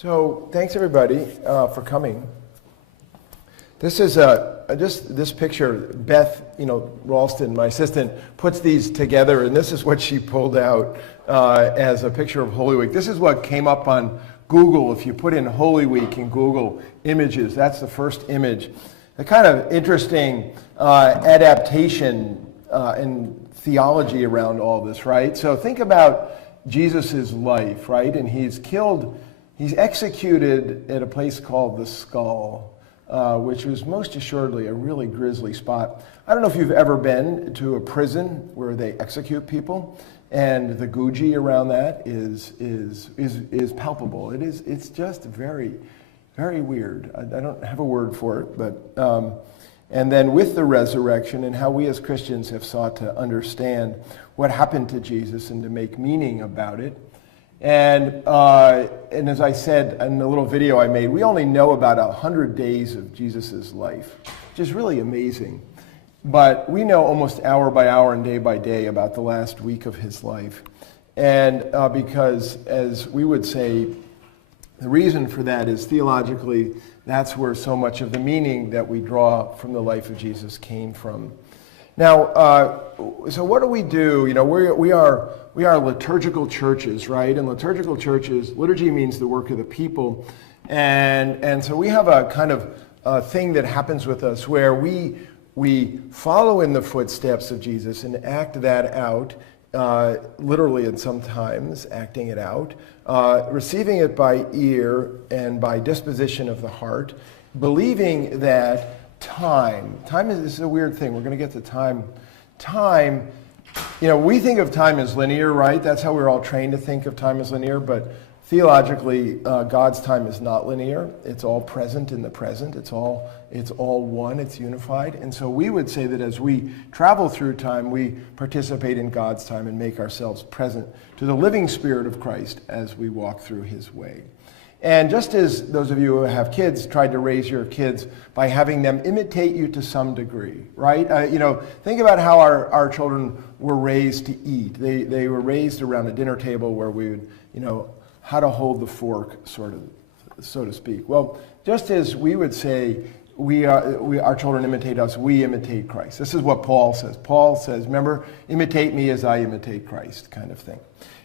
So thanks everybody for coming. This is just this picture. Beth, Ralston, my assistant, puts these together, and this is what she pulled out as a picture of Holy Week. This is what came up on Google. If you put in Holy Week in Google Images, that's the first image. A kind of interesting adaptation and theology around all this, right? So think about Jesus' life, right? And he's executed at a place called the Skull, which was most assuredly a really grisly spot. I don't know if you've ever been to a prison where they execute people, and the Gucci around that is palpable. It's just very, very weird. I don't have a word for it, but and then with the resurrection and how we as Christians have sought to understand what happened to Jesus and to make meaning about it. And as I said in the little video I made, we only know about 100 days of Jesus' life, which is really amazing. But we know almost hour by hour and day by day about the last week of his life. And because, as we would say, the reason for that is theologically, that's where so much of the meaning that we draw from the life of Jesus came from. Now, so what do? We are liturgical churches, right? And liturgical churches, liturgy means the work of the people. And so we have a kind of thing that happens with us where we follow in the footsteps of Jesus and act that out, literally and sometimes acting it out, receiving it by ear and by disposition of the heart, believing that time is a weird thing. We're going to get to time. Time, we think of time as linear, right? That's how we're all trained to think of time as linear, but theologically, God's time is not linear. It's all present in the present. It's all one. It's unified. And so we would say that as we travel through time, we participate in God's time and make ourselves present to the living Spirit of Christ as we walk through his way. And just as those of you who have kids tried to raise your kids by having them imitate you to some degree, right? Think about how our children were raised to eat. They were raised around a dinner table where we would, how to hold the fork, sort of, so to speak. Well, just as we would say our children imitate us, we imitate Christ. This is what Paul says. Paul says, remember, imitate me as I imitate Christ, kind of thing.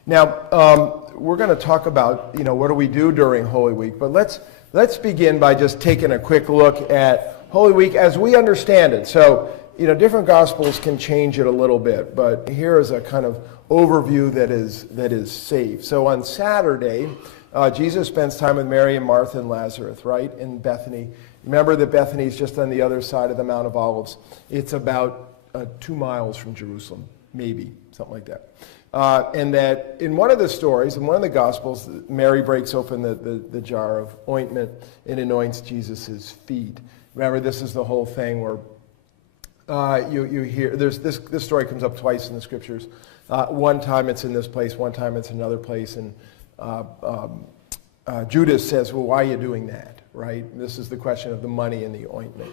Now, we're going to talk about, what do we do during Holy Week, but let's begin by just taking a quick look at Holy Week as we understand it. So, different Gospels can change it a little bit, but here is a kind of overview that is safe. So on Saturday, Jesus spends time with Mary and Martha and Lazarus, right, in Bethany. Remember that Bethany is just on the other side of the Mount of Olives. It's about 2 miles from Jerusalem, maybe, something like that. And that in one of the stories, in one of the Gospels, Mary breaks open the jar of ointment and anoints Jesus' feet. Remember, this is the whole thing where you hear, this story comes up twice in the Scriptures. One time it's in this place, one time it's in another place, and Judas says, well, why are you doing that, right? This is the question of the money and the ointment.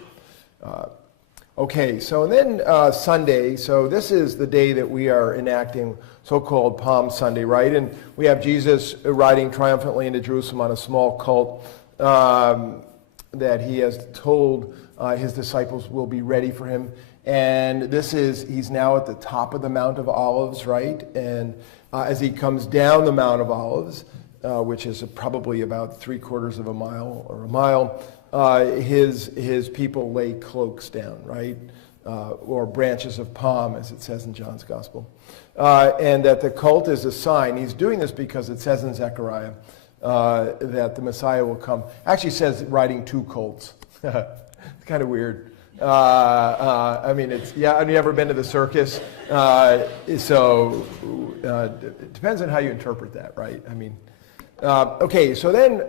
Okay, so then Sunday, so this is the day that we are enacting so-called Palm Sunday, right? And we have Jesus riding triumphantly into Jerusalem on a small colt that he has told his disciples will be ready for him. And he's now at the top of the Mount of Olives, right? And as he comes down the Mount of Olives, which is probably about 3/4 of a mile or a mile, his people lay cloaks down, right? Or branches of palm, as it says in John's Gospel. And that the colt is a sign. He's doing this because it says in Zechariah that the Messiah will come. Actually says riding 2 colts. It's kind of weird. Have you ever been to the circus? So it depends on how you interpret that, right? Okay, so then,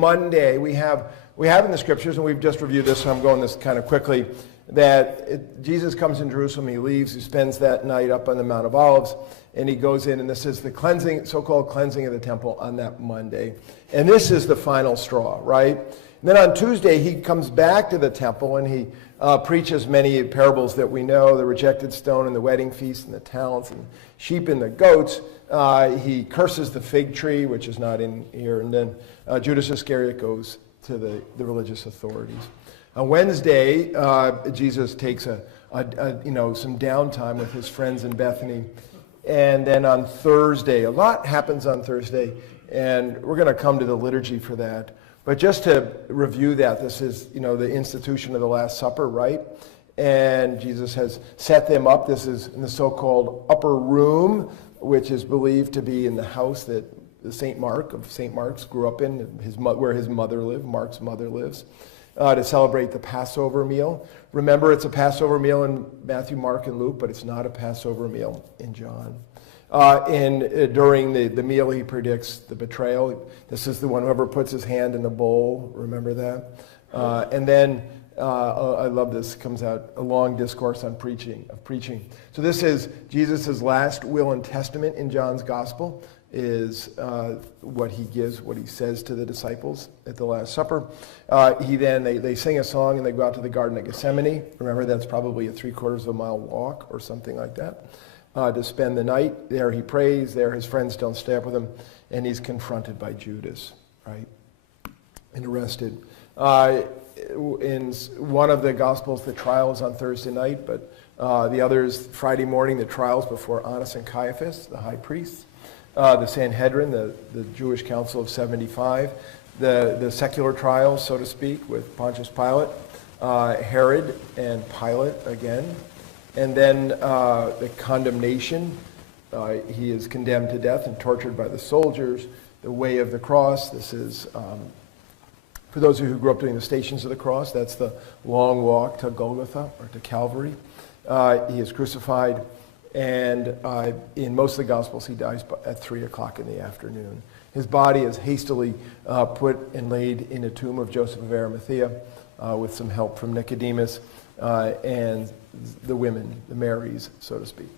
Monday we have in the Scriptures, and we've just reviewed this, so I'm going this kind of quickly, that Jesus comes in Jerusalem, he leaves, he spends that night up on the Mount of Olives, and he goes in, and this is the so-called cleansing of the temple on that Monday. And this is the final straw, right? And then on Tuesday, he comes back to the temple, and he preaches many parables that we know, the rejected stone and the wedding feast and the talents and sheep and the goats. He curses the fig tree, which is not in here. And then Judas Iscariot goes to the religious authorities. On Wednesday, Jesus takes some downtime with his friends in Bethany. And then on Thursday, a lot happens on Thursday, and we're going to come to the liturgy for that. But just to review that, this is, the institution of the Last Supper, right? And Jesus has set them up. This is in the so-called upper room, which is believed to be in the house that St. Mark of St. Mark's grew up in, where his mother lived, Mark's mother lives, to celebrate the Passover meal. Remember, it's a Passover meal in Matthew, Mark, and Luke, but it's not a Passover meal in John. During the meal, he predicts the betrayal. This is the one whoever puts his hand in the bowl. Remember that? And then, I love this, comes out a long discourse on preaching. So this is Jesus' last will and testament in John's gospel, is what he gives, what he says to the disciples at the Last Supper. They sing a song and they go out to the Garden of Gethsemane. Remember, that's probably a 3/4 mile walk or something like that, to spend the night. There he prays, there his friends don't stay up with him, and he's confronted by Judas, right, and arrested. In one of the Gospels, the trial is on Thursday night, but the other is Friday morning, the trials before Annas and Caiaphas, the high priests, the Sanhedrin, the Jewish Council of 75, the secular trials, so to speak, with Pontius Pilate, Herod and Pilate again, and then the condemnation. He is condemned to death and tortured by the soldiers. The way of the cross, this is... For those of you who grew up during the Stations of the Cross, that's the long walk to Golgotha or to Calvary. He is crucified, and in most of the Gospels, he dies at 3 o'clock in the afternoon. His body is hastily put and laid in a tomb of Joseph of Arimathea with some help from Nicodemus and the women, the Marys, so to speak.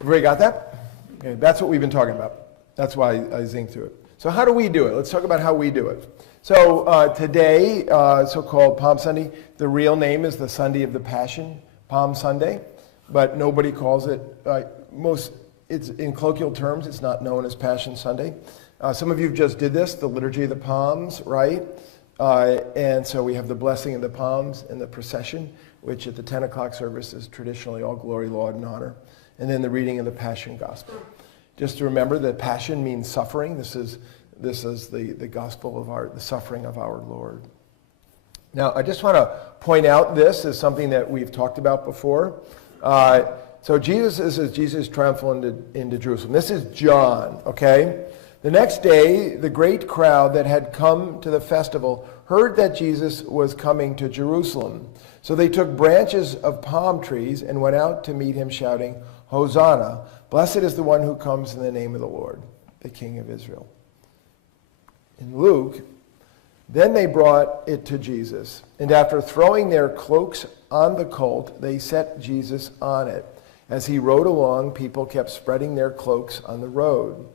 Everybody got that? Okay, that's what we've been talking about. That's why I zinged through it. So how do we do it? Let's talk about how we do it. So today, so-called Palm Sunday, the real name is the Sunday of the Passion, Palm Sunday, but nobody calls it, it's in colloquial terms, it's not known as Passion Sunday. Some of you just did this, the Liturgy of the Palms, right? And so we have the blessing of the palms and the procession, which at the 10 o'clock service is traditionally all glory, laud, and honor. And then the reading of the Passion Gospel. Just to remember that passion means suffering. This is the gospel of the suffering of our Lord. Now, I just want to point out this as something that we've talked about before. So Jesus triumphal into Jerusalem. This is John, okay? The next day, the great crowd that had come to the festival heard that Jesus was coming to Jerusalem. So they took branches of palm trees and went out to meet him, shouting, Hosanna, blessed is the one who comes in the name of the Lord, the King of Israel. In Luke, then they brought it to Jesus, and after throwing their cloaks on the colt, they set Jesus on it. As he rode along, people kept spreading their cloaks on the road.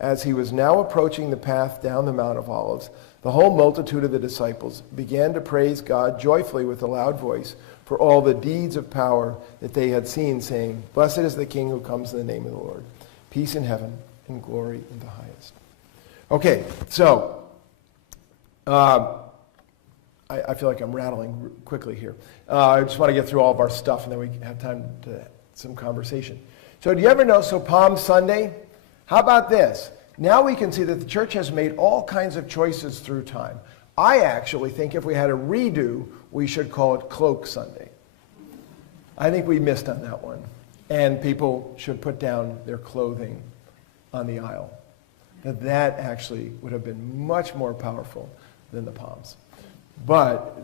As he was now approaching the path down the Mount of Olives, the whole multitude of the disciples began to praise God joyfully with a loud voice for all the deeds of power that they had seen, saying, Blessed is the King who comes in the name of the Lord. Peace in heaven and glory in the highest. Okay, so I feel like I'm rattling quickly here. I just want to get through all of our stuff, and then we have time to some conversation. So do you ever know, Palm Sunday, how about this? Now we can see that the church has made all kinds of choices through time. I actually think if we had a redo, we should call it Cloak Sunday. I think we missed on that one. And people should put down their clothing on the aisle. That actually would have been much more powerful than the palms. But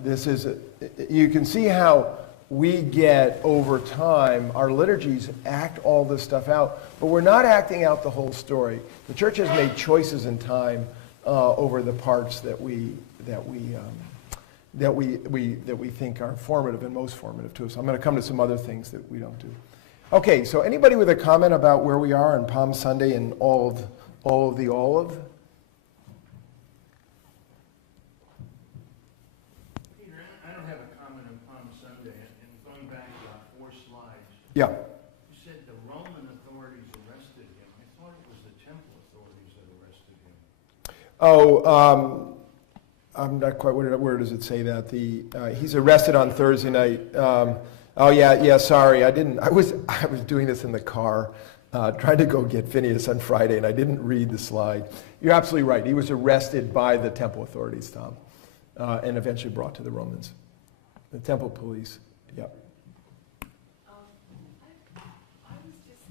you can see how we get, over time, our liturgies act all this stuff out, but we're not acting out the whole story. The church has made choices in time over the parts that we think are formative and most formative to us. I'm going to come to some other things that we don't do. Okay, so anybody with a comment about where we are on Palm Sunday and all of the olive? Peter, I don't have a comment on Palm Sunday, and going back about 4 slides. Yeah. You said the Roman authorities arrested him. I'm not quite, where does it say that? He's arrested on Thursday night. Sorry, I was doing this in the car, trying to go get Phineas on Friday, and I didn't read the slide. You're absolutely right. He was arrested by the temple authorities, Tom, and eventually brought to the Romans. The temple police, yeah. I was just,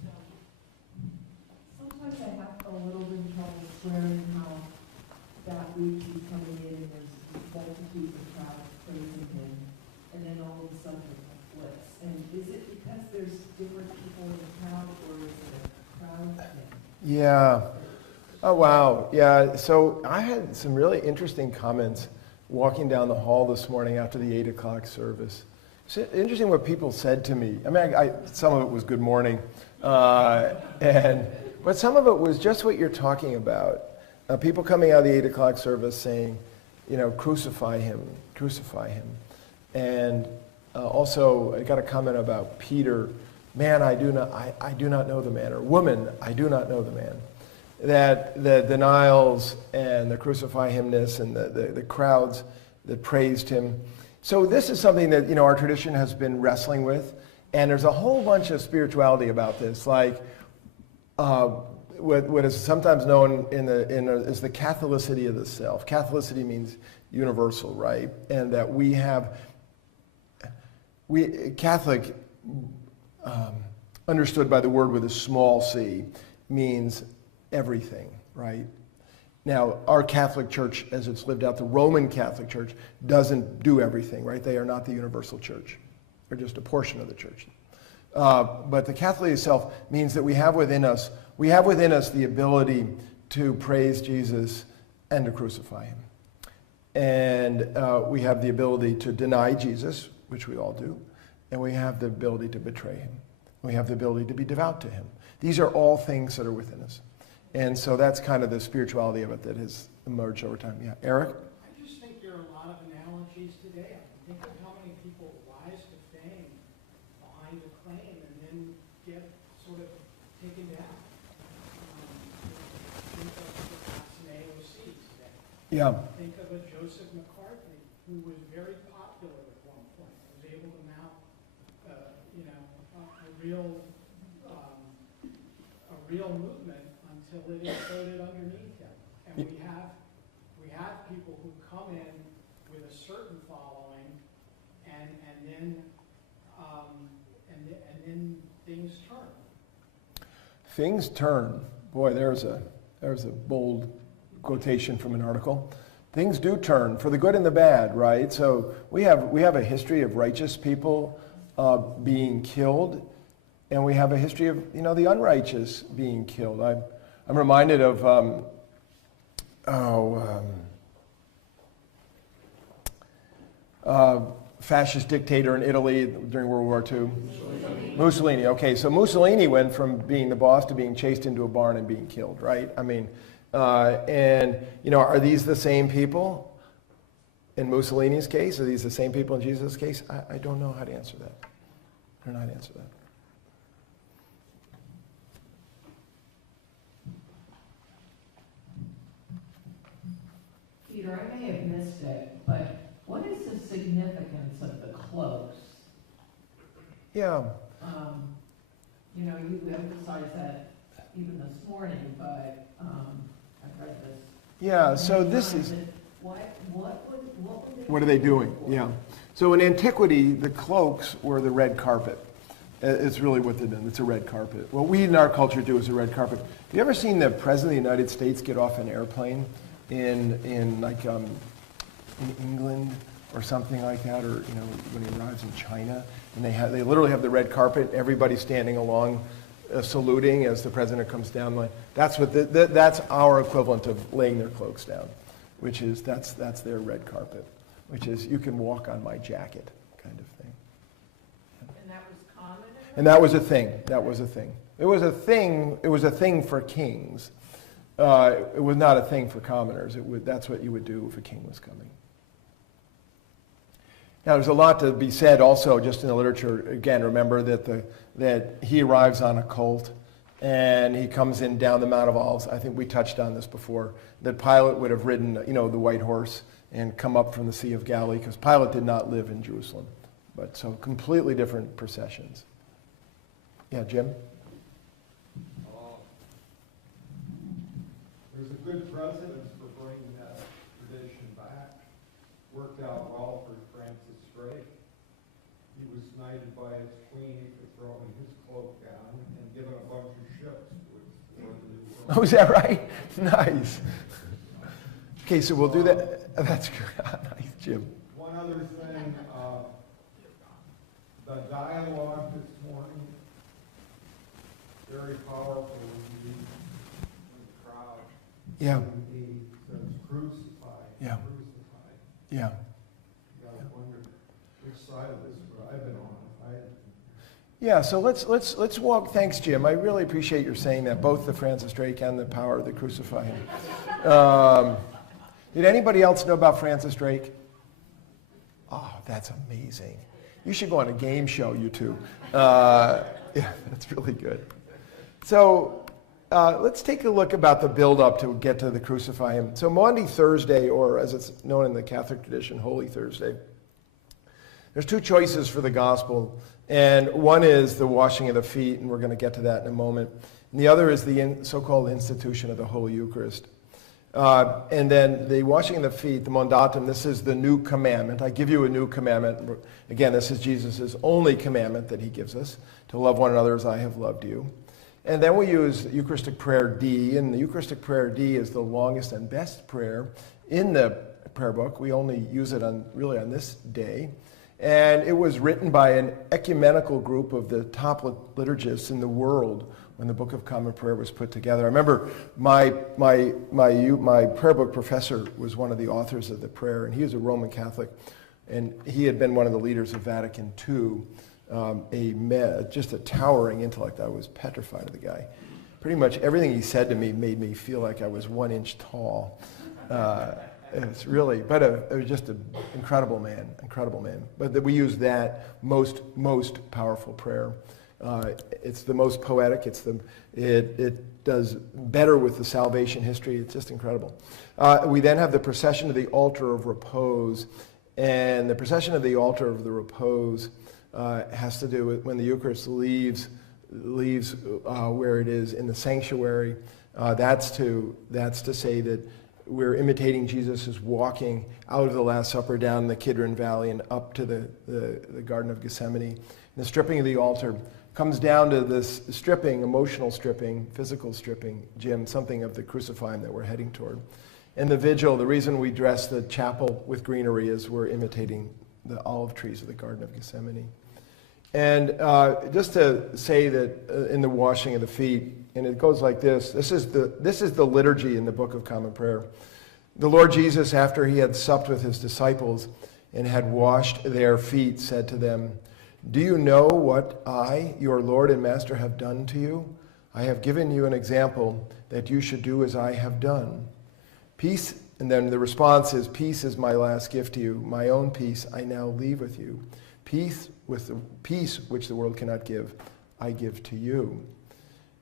sometimes I have a little bit of trouble swearing how that week he's coming in and there's multitudes of crowds praising him, and then all of a sudden it flips. And is it because there's different people in the crowd, or is it a crowd thing? Yeah. Oh, wow. Yeah, so I had some really interesting comments walking down the hall this morning after the 8 o'clock service. It's interesting what people said to me. I mean, some of it was good morning, but some of it was just what you're talking about. People coming out of the 8 o'clock service saying, crucify him, crucify him. And also, I got a comment about Peter, man, I do not know the man, or woman, I do not know the man. That the denials and the crucify himness and the crowds that praised him. So this is something that our tradition has been wrestling with, and there's a whole bunch of spirituality about this, like what is sometimes known as the Catholicity of the self. Catholicity means universal, right? And that Catholic, understood by the word with a small c, means everything, right? Now, our Catholic Church, as it's lived out, the Roman Catholic Church, doesn't do everything, right? They are not the universal church. They're just a portion of the church. But the Catholic itself means that we have within us the ability to praise Jesus and to crucify him. And we have the ability to deny Jesus, which we all do, and we have the ability to betray him. We have the ability to be devout to him. These are all things that are within us. And so that's kind of the spirituality of it that has emerged over time. Yeah, Eric? I just think there are a lot of analogies today. Think of how many people rise to fame behind a claim and then get sort of taken down. Think of the AOC today. Yeah. Think of a Joseph McCarthy who was very popular at one point, was able to mount, a real movement until it exploded underneath him. And we have people who come in with a certain following, and then things turn. Things turn. Boy, there's a bold quotation from an article. Things do turn for the good and the bad, right? So we have a history of righteous people being killed, and we have a history of the unrighteous being killed. I'm reminded of fascist dictator in Italy during World War II. Mussolini. Okay, so Mussolini went from being the boss to being chased into a barn and being killed, right? I mean, are these the same people in Mussolini's case? Are these the same people in Jesus' case? I don't know how to answer that. I don't know how to answer that. Peter, I may have missed it, but what is the significance of the cloaks? Yeah. You emphasized that even this morning, but I've read this. Yeah, so this is... What are they doing? Yeah. So in antiquity, the cloaks were the red carpet. It's really what they're doing. It's a red carpet. What we in our culture do is a red carpet. Have you ever seen the President of the United States get off an airplane in England or something like that, or when he arrives in China, and they literally have the red carpet, everybody standing along, saluting as the president comes down. That's that's our equivalent of laying their cloaks down, which is that's their red carpet, which is you can walk on my jacket kind of thing. And that was common. And that was a thing. That was a thing. It was a thing. It was a thing for kings. It was not a thing for commoners. That's what you would do if a king was coming. Now, there's a lot to be said also just in the literature. Again, remember that he arrives on a colt, and he comes in down the Mount of Olives. I think we touched on this before, that Pilate would have ridden, the white horse and come up from the Sea of Galilee, because Pilate did not live in Jerusalem. But so completely different processions. Yeah, Jim? There's a good precedent for bringing that tradition back. Worked out well for Francis Drake. He was knighted by his queen for throwing his cloak down and given a bunch of ships to the New World. Oh, is that right? Nice. Okay, so we'll do that. That's good. Nice, Jim. One other thing, the dialogue this morning, very powerful indeed in the crowd. Yeah. He says, crucified, Yeah. crucified. Yeah. You gotta wonder which side of this I've been on. Yeah, so let's walk. Thanks, Jim. I really appreciate your saying that, both the Francis Drake and the power of the crucifying. Did anybody else know about Francis Drake? Oh, that's amazing. You should go on a game show, you two. Yeah, that's really good. So let's take a look about the build-up to get to the crucify him. So Maundy Thursday, or as it's known in the Catholic tradition, Holy Thursday, there's two choices for the gospel. And one is the washing of the feet, and we're going to get to that in a moment. And the other is the so-called institution of the Holy Eucharist. And then the washing of the feet, the mandatum, this is the new commandment. I give you a new commandment. Again, this is Jesus' only commandment that he gives us, to love one another as I have loved you. And then we use Eucharistic Prayer D, and the Eucharistic Prayer D is the longest and best prayer in the prayer book. We only use it really on this day. And it was written by an ecumenical group of the top liturgists in the world when the Book of Common Prayer was put together. I remember my prayer book professor was one of the authors of the prayer, and he was a Roman Catholic, and he had been one of the leaders of Vatican II, just a towering intellect. I was petrified of the guy. Pretty much everything he said to me made me feel like I was 1 inch tall. It's really, but it was just an incredible man. But we use that most powerful prayer. It's the most poetic. It does better with the salvation history. It's just incredible. We then have the procession to the altar of repose, and the procession of the altar of the repose has to do with when the Eucharist leaves where it is in the sanctuary. That's to say that we're imitating Jesus' walking out of the Last Supper down the Kidron Valley and up to the Garden of Gethsemane. And the stripping of the altar comes down to this stripping, emotional stripping, physical stripping, Jim, something of the crucifying that we're heading toward. And the vigil, the reason we dress the chapel with greenery is we're imitating the olive trees of the Garden of Gethsemane. And just to say that in the washing of the feet, and it goes like this. This is the liturgy in the Book of Common Prayer. The Lord Jesus, after he had supped with his disciples and had washed their feet, said to them, "Do you know what I, your Lord and Master, have done to you? I have given you an example that you should do as I have done. Peace," and then the response is, "Peace is my last gift to you. My own peace I now leave with you. Peace which the world cannot give, I give to you.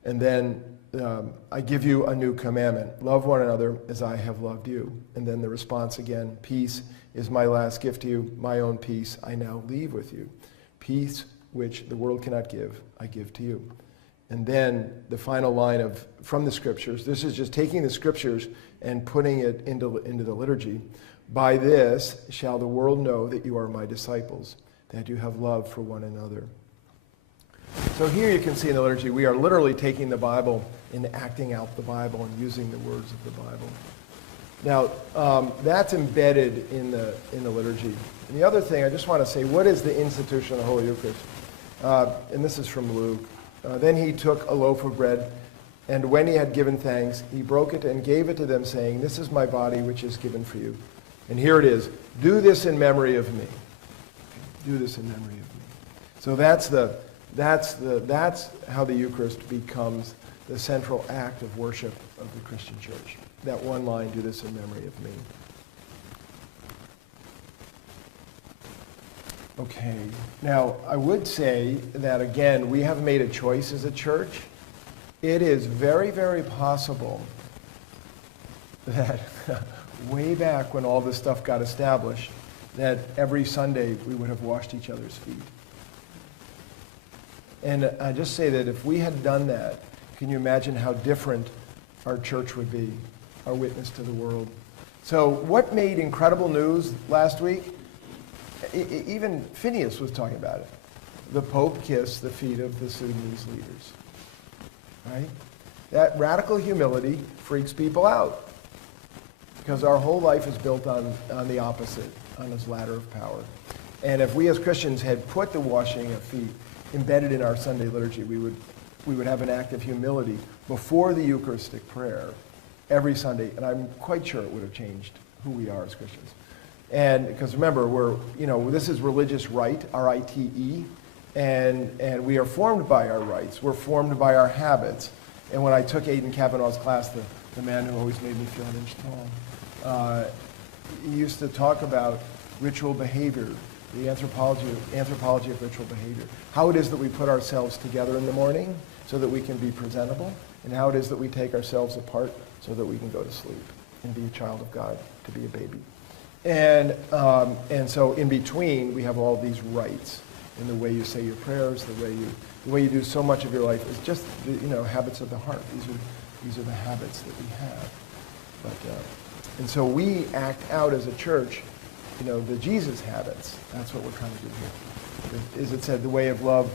And then I give you a new commandment. Love one another as I have loved you." And then the response again, "Peace is my last gift to you. My own peace I now leave with you. Peace which the world cannot give, I give to you." And then the final line from the Scriptures. This is just taking the Scriptures and putting it into the liturgy. "By this shall the world know that you are my disciples, that you have love for one another." So here you can see in the liturgy, we are literally taking the Bible and acting out the Bible and using the words of the Bible. Now, that's embedded in the liturgy. And the other thing, I just want to say, what is the institution of the Holy Eucharist? And this is from Luke. "Then he took a loaf of bread, and when he had given thanks, he broke it and gave it to them, saying, 'This is my body, which is given for you.' And here it is, 'Do this in memory of me.'" Do this in memory of me. So that's how the Eucharist becomes the central act of worship of the Christian Church. That one line, "Do this in memory of me." Okay, now I would say that again, we have made a choice as a church it is very, very possible that way back when all this stuff got established, that every Sunday we would have washed each other's feet. And I just say that if we had done that, can you imagine how different our church would be, our witness to the world? So what made incredible news last week? Even Phineas was talking about it. The Pope kissed the feet of the Sudanese leaders. Right? That radical humility freaks people out because our whole life is built on the opposite, on this ladder of power. And if we as Christians had put the washing of feet embedded in our Sunday liturgy, we would have an act of humility before the Eucharistic prayer every Sunday, and I'm quite sure it would have changed who we are as Christians. And because remember, this is religious rite, R-I-T-E, and we are formed by our rites. We're formed by our habits. And when I took Aidan Kavanaugh's class, the man who always made me feel an inch tall, he used to talk about ritual behavior, the anthropology of ritual behavior, how it is that we put ourselves together in the morning so that we can be presentable, and how it is that we take ourselves apart so that we can go to sleep and be a child of God, to be a baby. And so in between, we have all these rites in the way you say your prayers, the way you do so much of your life is just habits of the heart. These are the habits that we have. And so we act out as a church, the Jesus habits. That's what we're trying to do here. As it said, the way of love,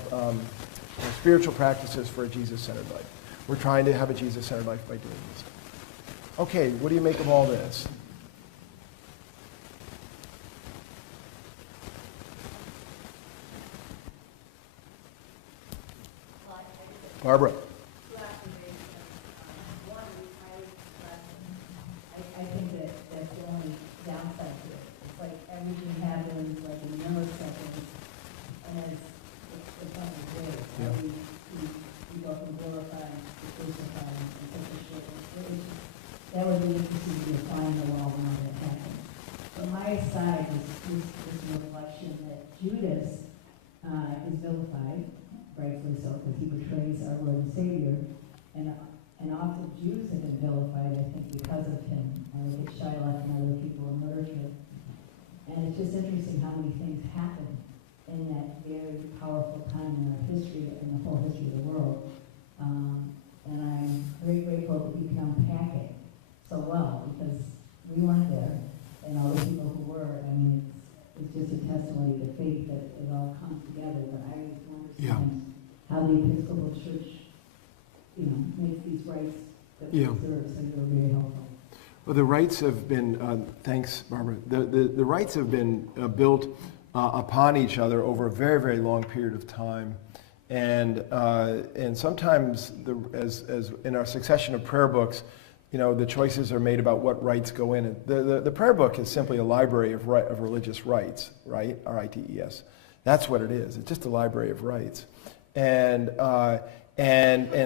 spiritual practices for a Jesus-centered life. We're trying to have a Jesus-centered life by doing this. Okay, what do you make of all this? Barbara. I think that's the only downside to it. It's like everything happens like in milliseconds, and it's unreal. Yeah. We go from glorifying to crucifying in such a short period. That would be interesting to define the law when that happens. From my side is a reflection that Judas is vilified, rightfully so, because he betrays our Lord and Savior, and often Jews have been vilified, I think, because of him. I look at Shylock and other people in literature. And it's just interesting how many things happen in that very powerful time in our history, in the whole history of the world. And I'm very grateful that we can unpack it so well, because we weren't there, and all the people who were. I mean, it's just a testimony to faith that it all comes together. But I understand how the Episcopal Church, makes these rites that we observe, so you're very helpful. Well, the rites have been, thanks, Barbara, the rites have been built upon each other over a very, very long period of time. And sometimes, as in our succession of prayer books, the choices are made about what rites go in. The prayer book is simply a library of religious rites, right? R-I-T-E-S. That's what it is. It's just a library of rites. And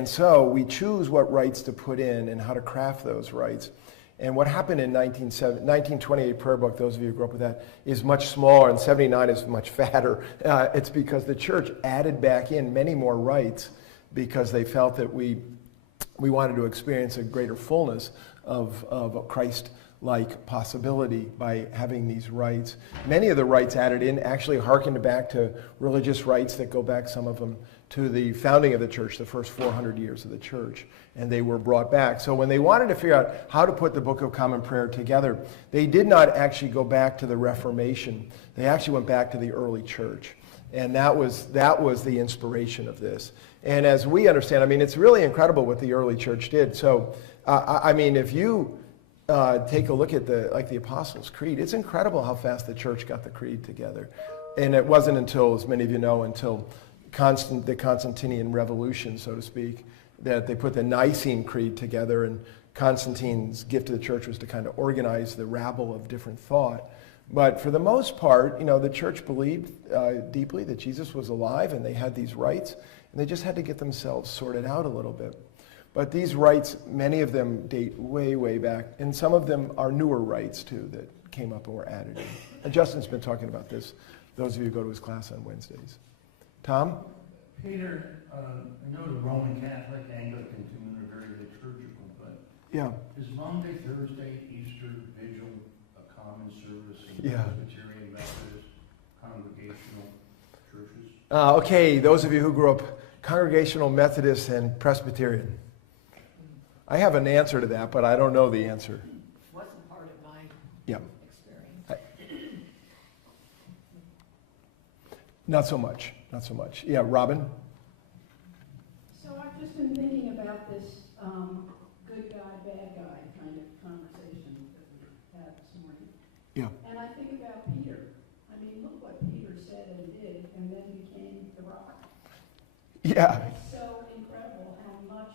so we choose what rites to put in and how to craft those rites. And what happened in 1928 prayer book, those of you who grew up with that, is much smaller, and 79 is much fatter. It's because the church added back in many more rites because they felt that we wanted to experience a greater fullness of a Christ-like possibility by having these rites. Many of the rites added in actually hearkened back to religious rites that go back, some of them, to the founding of the church, the first 400 years of the church, and they were brought back. So when they wanted to figure out how to put the Book of Common Prayer together, they did not actually go back to the Reformation. They actually went back to the early church, and that was the inspiration of this. And as we understand, I mean, it's really incredible what the early church did. So, I mean, if you take a look at the Apostles' Creed, it's incredible how fast the church got the creed together. And it wasn't until, as many of you know, until the Constantinian Revolution, so to speak, that they put the Nicene Creed together, and Constantine's gift to the church was to kind of organize the rabble of different thought. But for the most part, the church believed deeply that Jesus was alive, and they had these rites, and they just had to get themselves sorted out a little bit. But these rites, many of them date way, way back, and some of them are newer rites, too, that came up and were added in. And Justin's been talking about this, those of you who go to his class on Wednesdays. Tom? Peter, I know the Roman Catholic, Anglican tune are very liturgical, but Yeah. is Monday, Thursday, Easter Vigil a common service in Yeah. Presbyterian, Methodist, congregational churches? Okay, those of you who grew up Congregational, Methodist, and Presbyterian. I have an answer to that, but I don't know the answer. Wasn't part of my Yeah. experience. Not so much. Not so much. Yeah, Robin? So I've just been thinking about this good guy, bad guy kind of conversation that we had this morning. Yeah. And I think about Peter. I mean, look what Peter said and did, and then became the rock. Yeah. It's so incredible how much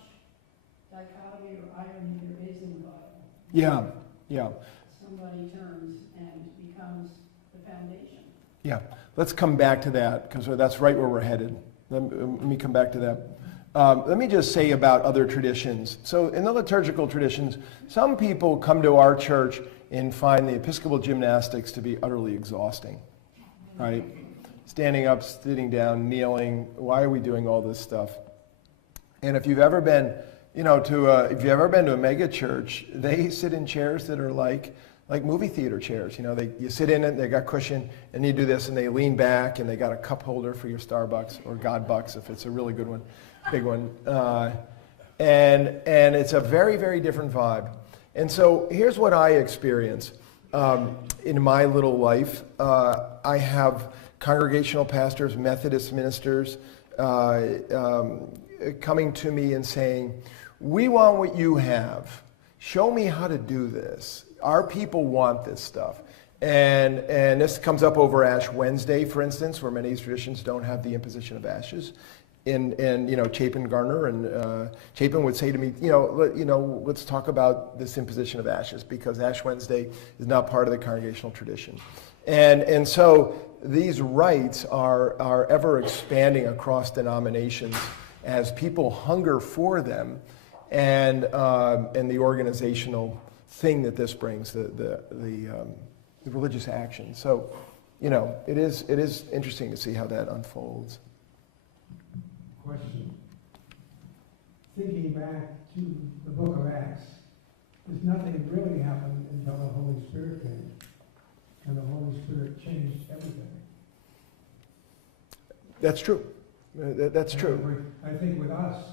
dichotomy or irony there is in the Bible. Yeah. Yeah. Somebody turns and becomes the foundation. Yeah. Let's come back to that, because that's right where we're headed. Let me come back to that. Let me just say about other traditions. So in the liturgical traditions, some people come to our church and find the Episcopal gymnastics to be utterly exhausting, right? Standing up, sitting down, kneeling. Why are we doing all this stuff? And if you've ever been, if you've ever been to a mega church, they sit in chairs that are like movie theater chairs. You sit in it, they got cushion, and you do this, and they lean back, and they got a cup holder for your Starbucks or God Bucks if it's a really good one, big one. And it's a very, very different vibe. And so here's what I experience in my little life. I have congregational pastors, Methodist ministers coming to me and saying, "We want what you have. Show me how to do this. Our people want this stuff." And this comes up over Ash Wednesday, for instance, where many of these traditions don't have the imposition of ashes. And Chapin Garner and Chapin would say to me, let's talk about this imposition of ashes, because Ash Wednesday is not part of the congregational tradition. And so these rites are ever expanding across denominations as people hunger for them, and the organizational thing that this brings, the religious action. So, it is interesting to see how that unfolds. Question. Thinking back to the book of Acts, there's nothing really happened until the Holy Spirit came, and the Holy Spirit changed everything. That's true. That's true. I think with us,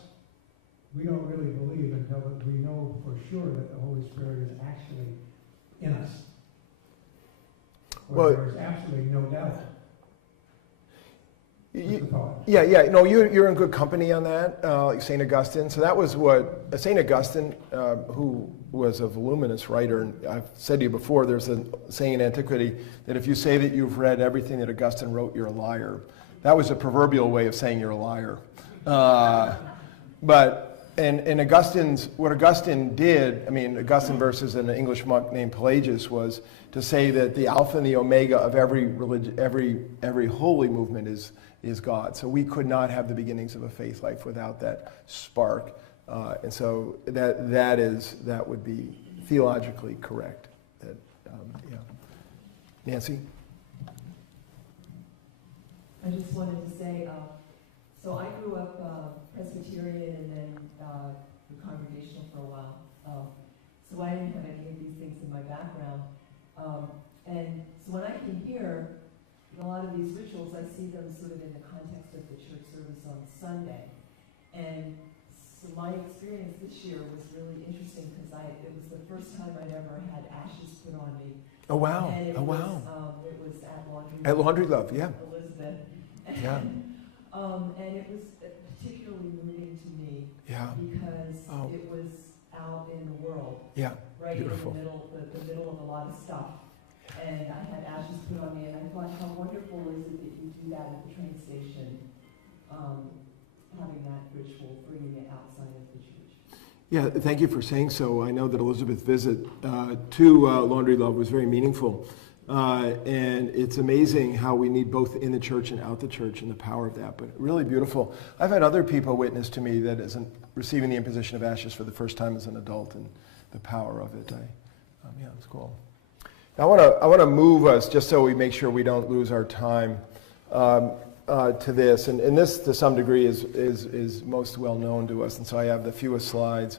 we don't really believe until we know for sure that the Holy Spirit is actually in us. Or there's absolutely no doubt. Yeah. No, you're in good company on that, like St. Augustine. So that was what St. Augustine, who was a voluminous writer, and I've said to you before, there's a saying in antiquity that if you say that you've read everything that Augustine wrote, you're a liar. That was a proverbial way of saying you're a liar. And what Augustine did, Augustine versus an English monk named Pelagius, was to say that the alpha and the omega of every religion, every holy movement is God. So we could not have the beginnings of a faith life without that spark. And so that would be theologically correct. Nancy? I just wanted to say, so I grew up Presbyterian and then congregational for a while. So I didn't have any of these things in my background. And so when I came here, a lot of these rituals, I see them sort of in the context of the church service on Sunday. And so my experience this year was really interesting because it was the first time I'd ever had ashes put on me. Oh, wow. And it was at Laundry Love. At Laundry Love, yeah. Elizabeth. Yeah. And it was particularly moving to me because it was out in the world. Yeah. Right Beautiful. in the middle of a lot of stuff. And I had ashes put on me, and I thought, how wonderful is it that you do that at the train station, having that ritual, bringing it outside of the church. Yeah, thank you for saying so. I know that Elizabeth's visit to Laundry Love was very meaningful. And it's amazing how we need both in the church and out the church and the power of that, but really beautiful. I've had other people witness to me that isn't receiving the imposition of ashes for the first time as an adult and the power of it. It's cool. Now, I want to move us just so we make sure we don't lose our time. to this, and this to some degree is most well known to us, and so I have the fewest slides.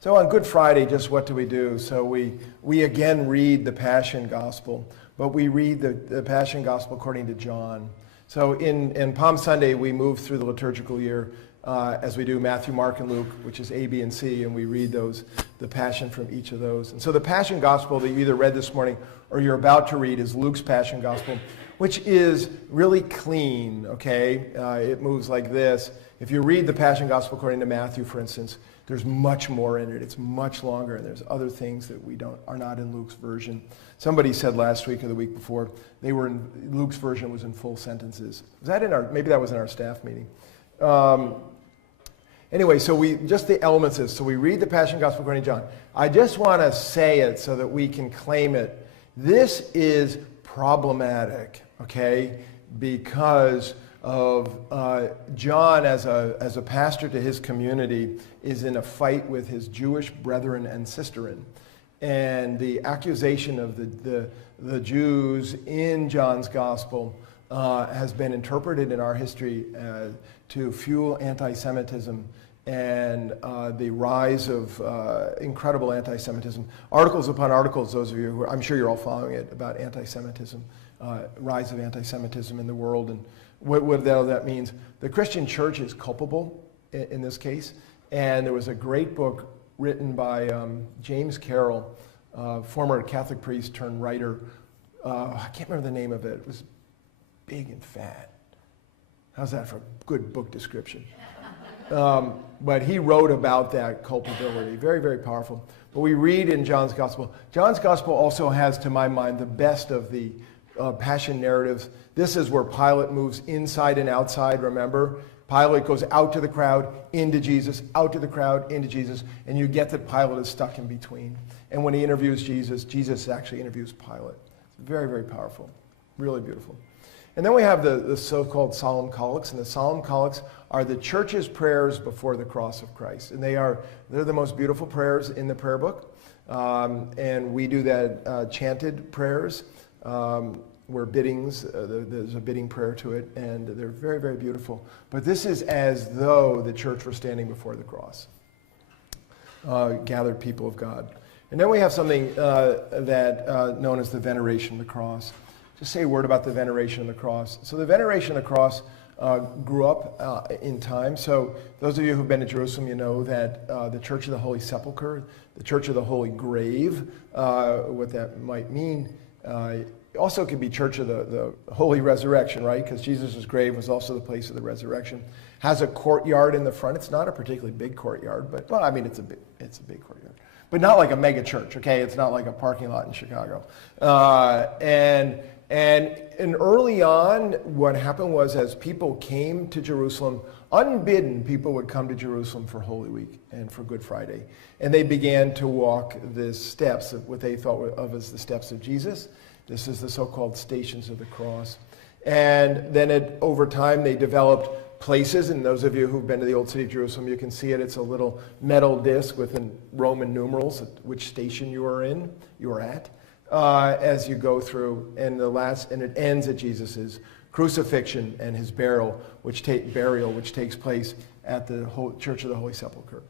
So on Good Friday, just what do we do? So we again read the Passion Gospel, but we read the Passion Gospel according to John. So in Palm Sunday, we move through the liturgical year as we do Matthew, Mark, and Luke, which is A, B, and C, and we read the Passion from each of those. And so the Passion Gospel that you either read this morning or you're about to read is Luke's Passion Gospel, which is really clean, okay? It moves like this. If you read the Passion Gospel according to Matthew, for instance, there's much more in it. It's much longer, and there's other things that are not in Luke's version. Somebody said last week or the week before, Luke's version was in full sentences. Was that maybe that was in our staff meeting. Anyway, so just the elements is, so we read the Passion Gospel according to John. I just want to say it so that we can claim it. This is problematic, okay, because of John as a pastor to his community is in a fight with his Jewish brethren and sisterin. And the accusation of the Jews in John's gospel has been interpreted in our history to fuel anti-Semitism and the rise of incredible anti-Semitism. Articles upon articles, those of you who I'm sure you're all following it, about anti-Semitism, rise of anti-Semitism in the world, and what that means. The Christian church is culpable in this case, and there was a great book written by James Carroll, former Catholic priest turned writer. I can't remember the name of it. It was big and fat. How's that for a good book description? But he wrote about that culpability. Very, very powerful. But we read in John's Gospel. John's Gospel also has, to my mind, the best of the Passion narratives. This is where Pilate moves inside and outside, remember? Pilate goes out to the crowd, into Jesus, out to the crowd, into Jesus, and you get that Pilate is stuck in between. And when he interviews Jesus, Jesus actually interviews Pilate. It's very, very powerful. Really beautiful. And then we have the so-called solemn collects, and the solemn collects are the church's prayers before the cross of Christ. And they're the most beautiful prayers in the prayer book. And we do that chanted prayers, where biddings, there's a bidding prayer to it, and they're very, very beautiful. But this is as though the church were standing before the cross, gathered people of God. And then we have something that known as the veneration of the cross. Just say a word about the veneration of the cross. So the veneration of the cross grew up in time. So those of you who've been to Jerusalem, you know that the Church of the Holy Sepulchre, the Church of the Holy Grave, what that might mean, also could be Church of the Holy Resurrection, right? Because Jesus' grave was also the place of the resurrection. Has a courtyard in the front. It's not a particularly big courtyard, but, well, I mean, it's a big courtyard. But not like a mega church, okay? It's not like a parking lot in Chicago. And early on, what happened was as people came to Jerusalem, unbidden, people would come to Jerusalem for Holy Week and for Good Friday. And they began to walk the steps of what they thought of as the steps of Jesus. This is the so-called Stations of the Cross. And then over time, they developed places, and those of you who've been to the Old City of Jerusalem, you can see it. It's a little metal disc with Roman numerals, which station you are at. As you go through, and it ends at Jesus' crucifixion and his burial, which takes place at the Church of the Holy Sepulchre.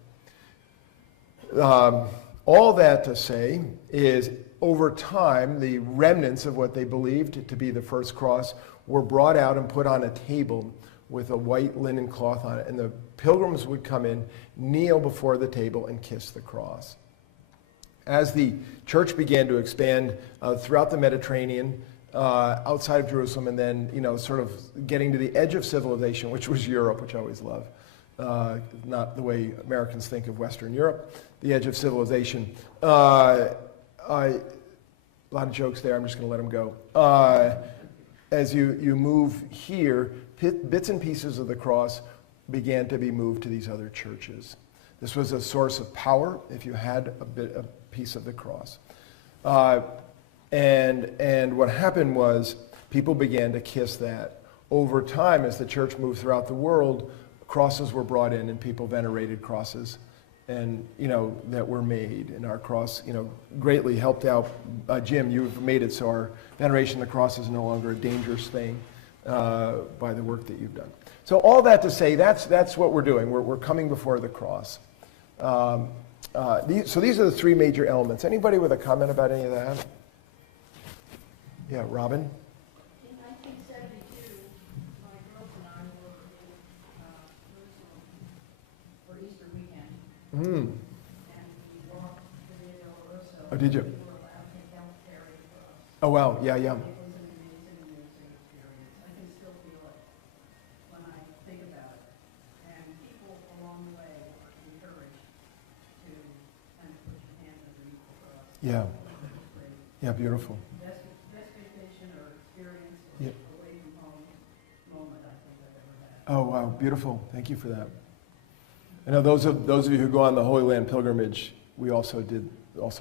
All that to say is, over time, the remnants of what they believed to be the first cross were brought out and put on a table with a white linen cloth on it, and the pilgrims would come in, kneel before the table, and kiss the cross. As the church began to expand throughout the Mediterranean, outside of Jerusalem, and then, sort of getting to the edge of civilization, which was Europe, which I always love. Not the way Americans think of Western Europe, the edge of civilization. A lot of jokes there, I'm just going to let them go. As you move here, bits and pieces of the cross began to be moved to these other churches. This was a source of power if you had a piece of the cross. And what happened was people began to kiss that. Over time, as the church moved throughout the world, crosses were brought in and people venerated crosses and, that were made. And our cross, greatly helped out. Jim, you've made it so our veneration of the cross is no longer a dangerous thing. by the work that you've done. So all that to say, that's what we're doing. We're coming before the cross. So these are the three major elements. Anybody with a comment about any of that? Yeah, Robin? In 1972, my girls and I were in Jerusalem for Easter weekend, Mm. and we walked the Via Dolorosa. Oh, did you? We were allowed to help carry the cross. Oh, wow. Yeah, yeah. It was an amazing experience. I can still feel it when I think about it. And people along the way were encouraged to kind of put your hand underneath the cross. Yeah. It was great. Yeah, beautiful. Best vacation or experience Yeah. or away from home moment I think I've ever had. Oh, wow. Beautiful. Thank you for that. I know those of you who go on the Holy Land pilgrimage, we also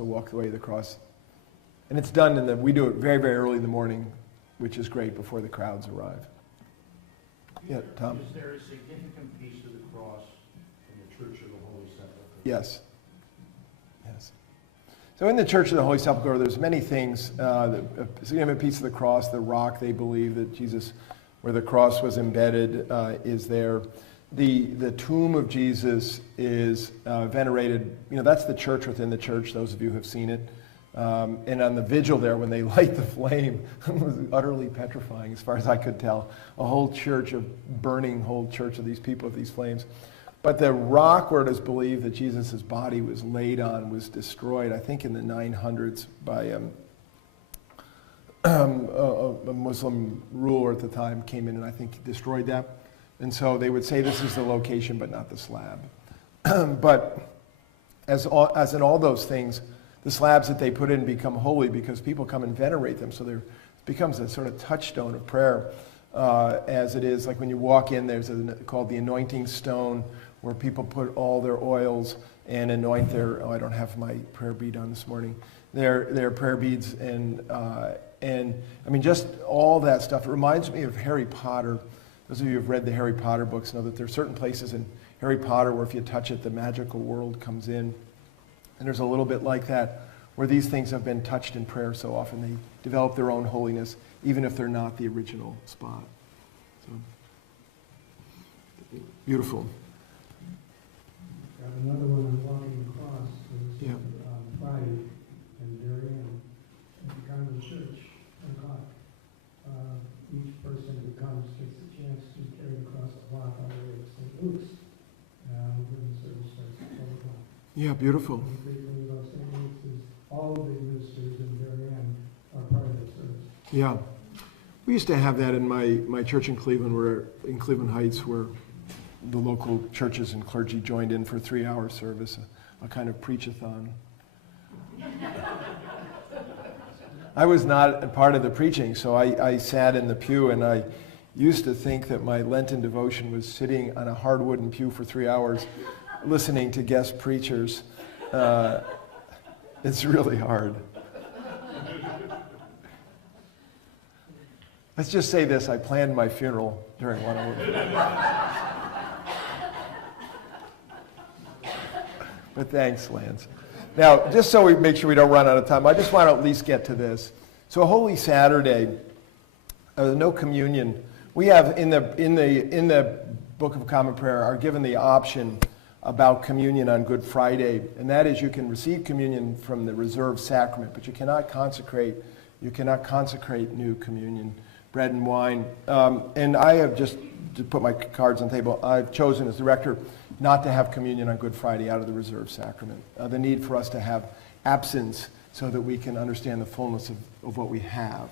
walk the way of the cross. And it's done we do it very, very early in the morning, which is great before the crowds arrive. Yeah, Tom? Is there a significant piece of the cross in the Church of the Holy Sepulchre? Yes. Yes. So in the Church of the Holy Sepulchre, there's many things. A significant piece of the cross, the rock they believe that Jesus, where the cross was embedded, is there. The tomb of Jesus is venerated. That's the church within the church, those of you who have seen it. And on the vigil there, when they light the flame, it was utterly petrifying as far as I could tell. A whole church of these people of these flames. But the rock where it is believed that Jesus' body was laid on was destroyed, I think in the 900s by a Muslim ruler at the time came in and I think destroyed that. And so they would say this is the location but not the slab. But as in all those things, the slabs that they put in become holy because people come and venerate them. So it becomes a sort of touchstone of prayer. As it is, like when you walk in, there's called the anointing stone, where people put all their oils and anoint their. I don't have my prayer bead on this morning. Their prayer beads and I mean just all that stuff. It reminds me of Harry Potter. Those of you who have read the Harry Potter books know that there are certain places in Harry Potter where if you touch it, the magical world comes in. And there's a little bit like that, where these things have been touched in prayer so often they develop their own holiness, even if they're not the original spot. So, beautiful. Got another one on walking across. It was Friday in Darien. At the kind of church, 10 o'clock. Each person who comes gets a chance to carry the cross a block all the way to St. Luke's. When the service starts at 12 o'clock. Yeah, beautiful. The great thing about St. Luke's is all of the ministers in Darien are part of the service. Yeah. We used to have that in my church in Cleveland, in Cleveland Heights, where the local churches and clergy joined in for a 3-hour service, a kind of preach-a-thon. I was not a part of the preaching, so I sat in the pew, and I used to think that my Lenten devotion was sitting on a hard wooden pew for 3 hours, listening to guest preachers. It's really hard. Let's just say this, I planned my funeral during one of them. But thanks, Lance. Now, just so we make sure we don't run out of time, I just want to at least get to this. So Holy Saturday, no communion. We have in the Book of Common Prayer are given the option about communion on Good Friday, and that is you can receive communion from the reserved sacrament, but you cannot consecrate new communion, bread and wine. And I have just to put my cards on the table, I've chosen as the rector not to have communion on Good Friday out of the reserved sacrament. The need for us to have absence so that we can understand the fullness of what we have.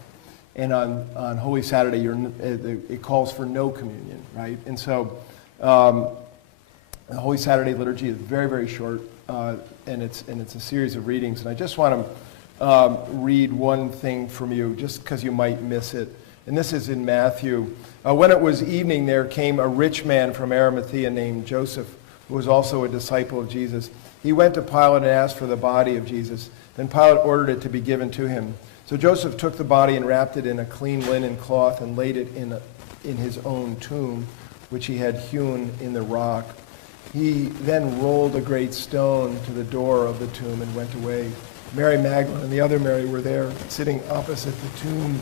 And on Holy Saturday, it calls for no communion, right? And so the Holy Saturday liturgy is very, very short, and it's a series of readings. And I just want to read one thing from you, just because you might miss it. And this is in Matthew. When it was evening, there came a rich man from Arimathea named Joseph, who was also a disciple of Jesus. He went to Pilate and asked for the body of Jesus. Then Pilate ordered it to be given to him. So Joseph took the body and wrapped it in a clean linen cloth and laid it in his own tomb, which he had hewn in the rock. He then rolled a great stone to the door of the tomb and went away. Mary Magdalene and the other Mary were there, sitting opposite the tomb.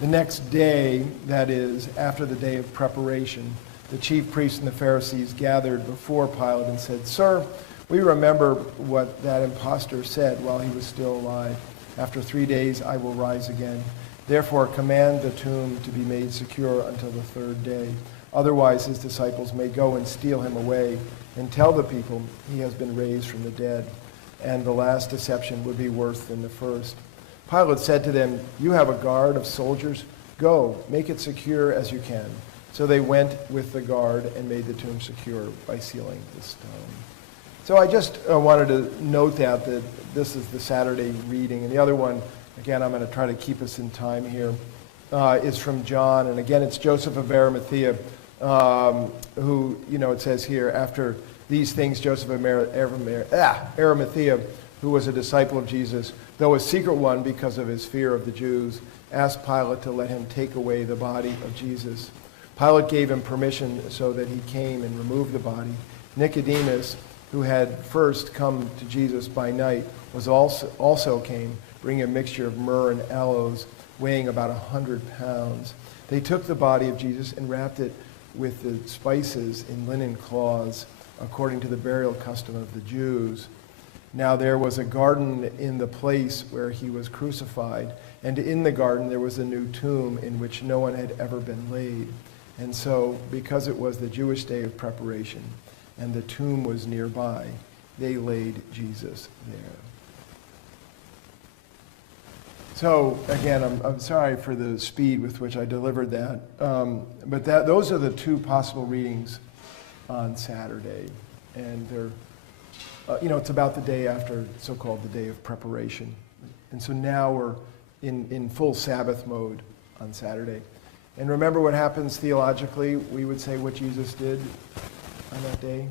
The next day, that is, after the day of preparation, the chief priests and the Pharisees gathered before Pilate and said, "Sir, we remember what that impostor said while he was still alive. After 3 days I will rise again. Therefore command the tomb to be made secure until the third day. Otherwise his disciples may go and steal him away and tell the people he has been raised from the dead. And the last deception would be worse than the first." Pilate said to them, "You have a guard of soldiers. Go, make it secure as you can." So they went with the guard and made the tomb secure by sealing the stone. So I just wanted to note that this is the Saturday reading. And the other one, again, I'm going to try to keep us in time here, is from John. And again, it's Joseph of Arimathea, who, it says here, after these things, Joseph of Arimathea, who was a disciple of Jesus, though a secret one because of his fear of the Jews, asked Pilate to let him take away the body of Jesus. Pilate gave him permission so that he came and removed the body. Nicodemus, who had first come to Jesus by night, also came, bringing a mixture of myrrh and aloes, weighing about 100 pounds. They took the body of Jesus and wrapped it with the spices in linen cloths, according to the burial custom of the Jews. Now there was a garden in the place where he was crucified, and in the garden there was a new tomb in which no one had ever been laid. And so, because it was the Jewish day of preparation, and the tomb was nearby, they laid Jesus there. So, again, I'm sorry for the speed with which I delivered that, but those are the two possible readings on Saturday. And they're, it's about the day after, so-called the day of preparation. And so now we're in full Sabbath mode on Saturday. And remember what happens theologically? We would say what Jesus did on that day.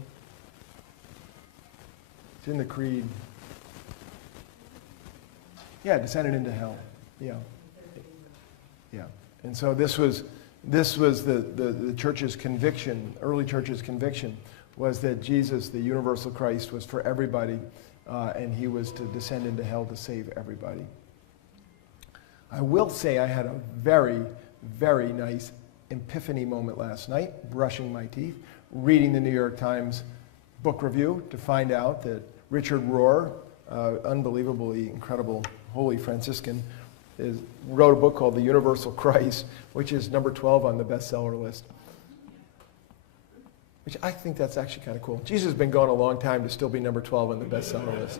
It's in the creed. Yeah, descended into hell. Yeah. Yeah. And so this was the church's conviction, early church's conviction, was that Jesus, the universal Christ, was for everybody, and he was to descend into hell to save everybody. I will say I had a very, very nice epiphany moment last night, brushing my teeth, reading the New York Times book review to find out that Richard Rohr, unbelievably incredible holy Franciscan, wrote a book called The Universal Christ, which is number 12 on the bestseller list. Which I think that's actually kind of cool. Jesus has been gone a long time to still be number 12 on the bestseller list.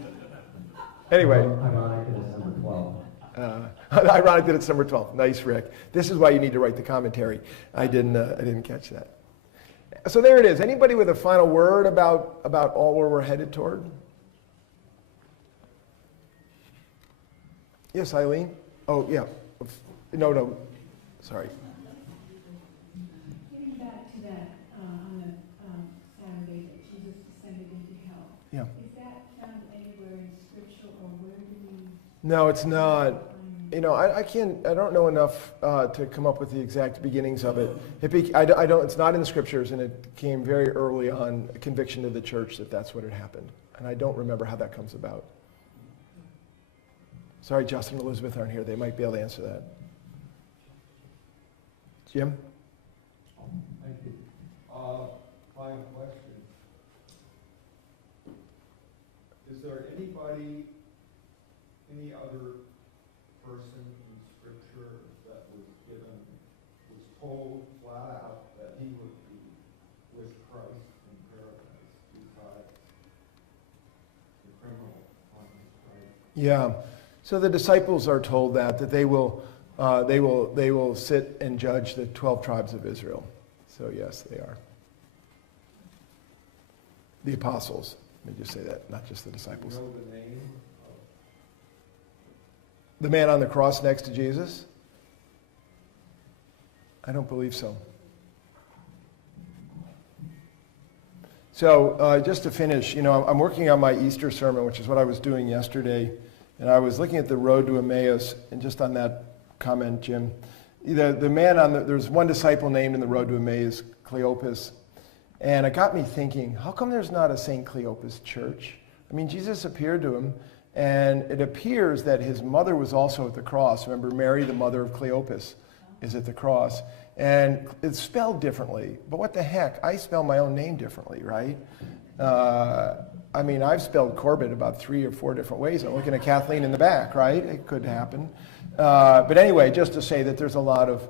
Anyway. Ironic that it's number 12. Ironic that it's number 12. Nice, Rick. This is why you need to write the commentary. I didn't catch that. So there it is. Anybody with a final word about all where we're headed toward? Yes, Eileen? Oh, yeah. No. Sorry. Getting back to that on the Saturday that Jesus descended into hell. Yeah. Is that found anywhere in Scripture, or where do we? No, it's not. I don't know enough to come up with the exact beginnings of it. It's not in the Scriptures, and it came very early on, a conviction to the church that that's what had happened. And I don't remember how that comes about. Sorry, Justin and Elizabeth aren't here. They might be able to answer that. Jim? Thank you. Final question. Is there any other person in Scripture that was told flat out that he would be with Christ in paradise besides the criminal on his right? Yeah. So the disciples are told that they will sit and judge the 12 tribes of Israel. So yes, they are. The apostles. Let me just say that, not just the disciples. Do you know the name of the man on the cross next to Jesus? I don't believe so. So just to finish, I'm working on my Easter sermon, which is what I was doing yesterday. And I was looking at the road to Emmaus, and just on that comment, Jim, the man there's one disciple named in the road to Emmaus, Cleopas, and it got me thinking, how come there's not a St. Cleopas church? I mean, Jesus appeared to him, and it appears that his mother was also at the cross. Remember Mary, the mother of Cleopas, is at the cross. And it's spelled differently. But what the heck? I spell my own name differently, right? I mean, I've spelled Corbett about 3 or 4 different ways. I'm looking at Kathleen in the back, right? It could happen. But anyway, just to say that there's a lot of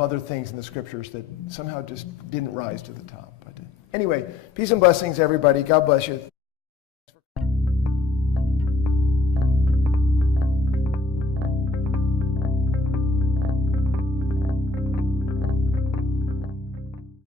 other things in the scriptures that somehow just didn't rise to the top. But anyway, peace and blessings, everybody. God bless you.